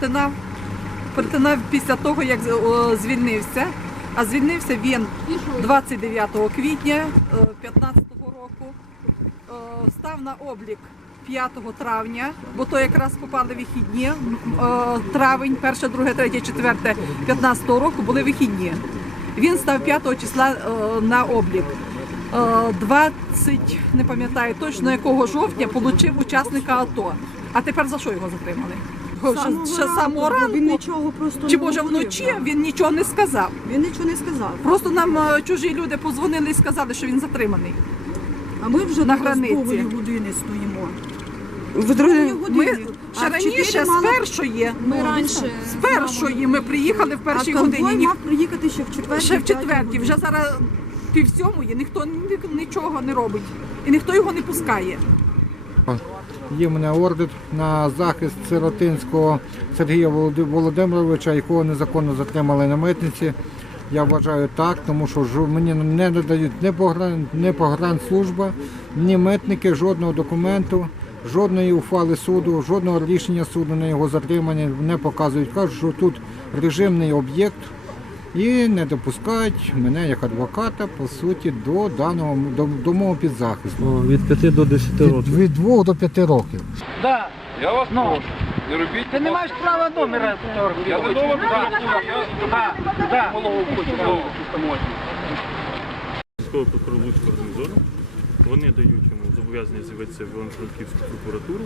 Перетинав, перетинав після того, як звільнився. А звільнився він 29 квітня 2015 року. Е, Став на облік 5 травня, бо то якраз попали вихідні. Е, Травень, 1, 2, 3, 4, 15 року були вихідні. Він став 5 числа е, на облік. Е, 20, не пам'ятаю точно якого жовтня, отримав учасника АТО. А тепер за що його затримали? Його ще, ще з самого ранку. Він нічого просто Чи не може говорив вночі він нічого не сказав. Він нічого не сказав. Просто нам е, чужі люди позвонили і сказали, що він затриманий. А ми вже На на границі. години стоїмо. В другої Ми ще А в раніше чотири з першої, Ми раніше з першої ми приїхали в першій а конвой годині. мав приїхати ще в четвертій. Ще в п'ятій четвертій. годині. Вже зараз пів сьомої ніхто ні- нічого не робить. І ніхто його не пускає. Є в мене ордер на захист Сиротинського Сергія Володи- Володимировича, якого незаконно затримали на митниці. Я вважаю так, тому що мені не надають ні погран, ні погранслужба, ні митники жодного документу, жодної ухвали суду, жодного рішення суду на його затримання не показують. Кажуть, що тут режимний об'єкт і не допускають мене як адвоката по суті до даного до, до мого підзахисту. Від 5 до 10 років. Від 2 до 5 років. Да. Я вас Ну. прошу, не робіть. Ти не маєш права номера фотографувати. Я не номер Да. Да. Да. Військовий прокурор Луцького гарнізону. Вони дають йому зобов'язання з'явитися в Івано-Франківську прокуратуру,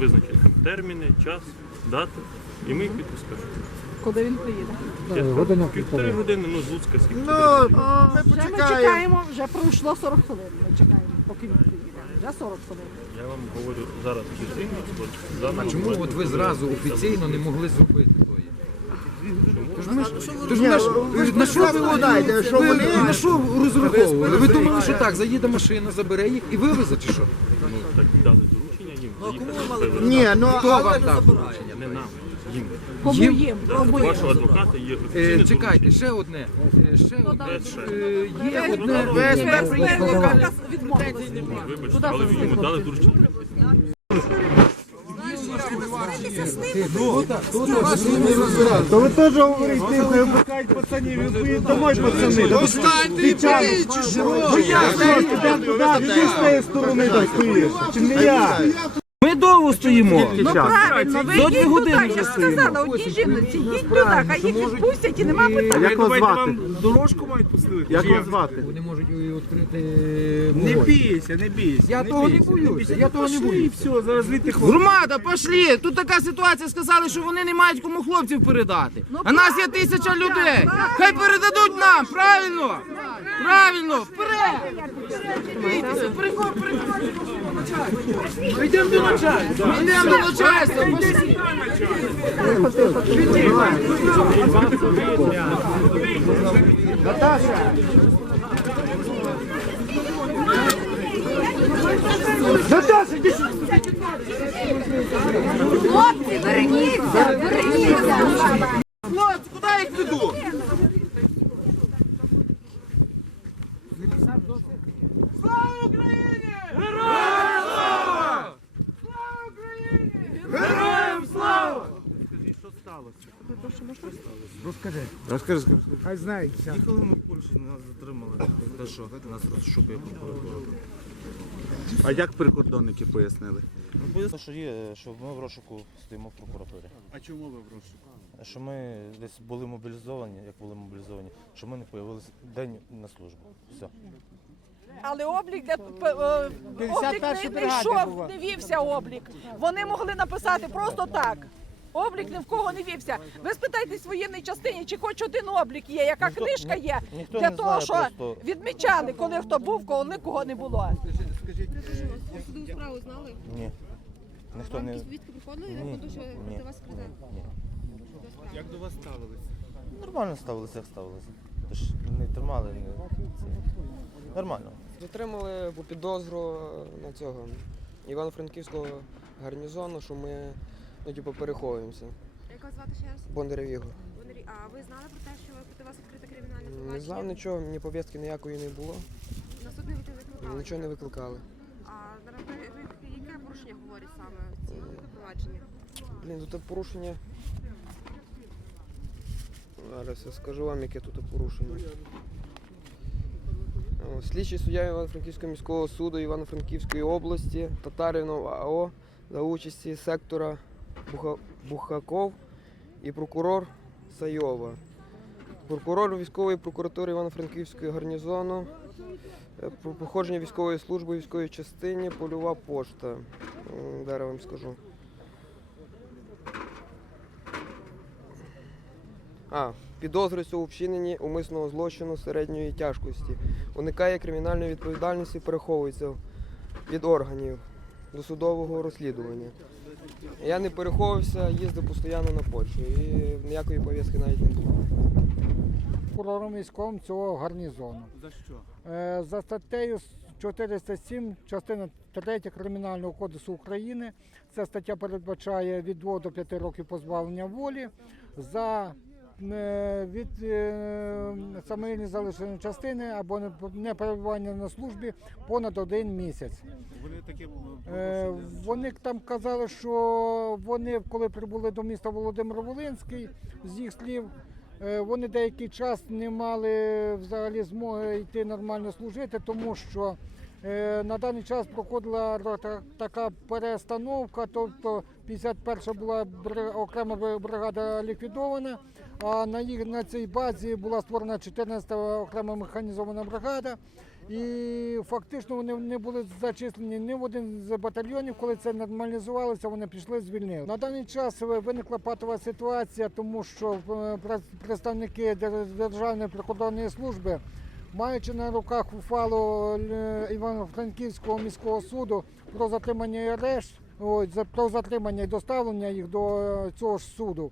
визначити там терміни, час, дату, і ми їх відпускаємо. Куди він приїде? Я Е, година півтори півтори. години, ну з Луцька скільки. Вже ми чекаємо, вже пройшло 40 хвилин. Ми чекаємо, поки він приїде. Вже 40 хвилин. Я вам говорю зараз офіційно, А чому от ви зразу офіційно не могли зробити? На що ви на що ви що Ви на що розраховували? Ви думали, що так, заїде машина, забере їх і вивезе чи що? ну, так дали доручення їм заїхати. ні, ну Хто вам дав доручення? Не нам, їм. Кому Їм? їм? Да, Кому їм? Вашого адвоката є Е, офіційне Чекайте, ще одне. Е, Ще одне. ще? Е, Є одне. ВСП відмовилися. доручення. Вибачте, але йому дали доручення. То ви теж говорите, не випускають пацанів, ви домой пацани. Достаньте чи що? Ну я туди, ти з тієї сторони так стоїш, чи не я? Довго стоїмо. Ну правильно, ви йдіть туди, я ж сказала, одній жінці, йдіть туди, хай їх відпустять і нема питань. Як вас звати? Дорожку мають пустити. Як вас звати? Вони можуть відкрити Не бійся, не бійся. Я того не боюся, я того не боюся. все, зараз звідти хлопці. Громада, пошли! Тут така ситуація, сказали, що вони не мають кому хлопців передати. А нас є тисяча людей. Хай передадуть нам, правильно? Правильно, вперед! Йдемо до начальства. Наташа! Наташа, начальства. сюди! Хлопці, верніться, верніться. Розкажи, розкажи. Хай знають. Їхали ми в Польщі, нас затримали. Те, що нас розшукує прокуратура. А як прикордонники пояснили? Ну, поясню, що є, що ми в розшуку стоїмо в прокуратурі. А чому ви в розшуку? Що ми десь були мобілізовані, як були мобілізовані, що ми не появилися день на службу. Все. Але облік для п- е, облік не, не йшов, не вівся облік. Вони могли написати просто так. Облік ні в кого не вівся. Ви спитайтесь в воєнній частині, чи хоч один облік є, яка Ніхто- книжка ні- є ніхто для не того, знає що просто. відмічали, коли хто був, коли кого не було. Судову справу знали? Ні. Ніхто не. Звідки приходили? Ні. Я що Ні. проти вас сказали. Як до вас ставилися? Нормально ставилися, як ставилися. Тож не тримали, не це. Нормально. Затримали по підозру на цього Івано-Франківського гарнізону, що ми ну, типу, переховуємося. Як вас звати ще раз? Бондарев Ігор. Бондарі. А ви знали про те, що проти вас відкрите кримінальне Не знав нічого, мені повістки ніякої не було, Наступний ви викликали? нічого не викликали. А зараз ви- ви- яке порушення говорить саме в цій провадженні? Блін, тут порушення Зараз я скажу вам, яке тут порушення. О, Слідчий суддя Івано-Франківського міського суду Івано-Франківської області Татаринов АО за участі сектора. Бухаков і прокурор Сайова. Прокурор військової прокуратури Івано-Франківського гарнізону, е, про проходження військової служби у військовій частині, польова пошта. Зараз вам скажу. А, підозрюється у вчиненні умисного злочину середньої тяжкості. Уникає кримінальної відповідальності, переховується від органів досудового розслідування. Я не переховувався, їздив постійно на Польщу і ніякої пов'язки навіть не було. прокурором військовим цього гарнізону. За що? Е, За статтею 407, частина 3 Кримінального кодексу України. Ця стаття передбачає від 2 до 5 років позбавлення волі за від е, самовільні залишення частини або не- перебування на службі понад один місяць. Вони таке Е, Вони там казали, що вони, коли прибули до міста Володимир Волинський, з їх слів, е, вони деякий час не мали взагалі змоги йти нормально служити, тому що е, на даний час проходила ро- така перестановка, тобто 51 була бри- окрема бригада ліквідована, а на їх на цій базі була створена 14 та окрема механізована бригада. І фактично вони не були зачислені ні в один з батальйонів. Коли це нормалізувалося, вони пішли звільнили. На даний час виникла патова ситуація, тому що е, представники Державної прикордонної служби, маючи на руках ухвалу е, Івано-Франківського міського суду про затримання і арешт, про затримання і доставлення їх до е, цього ж суду.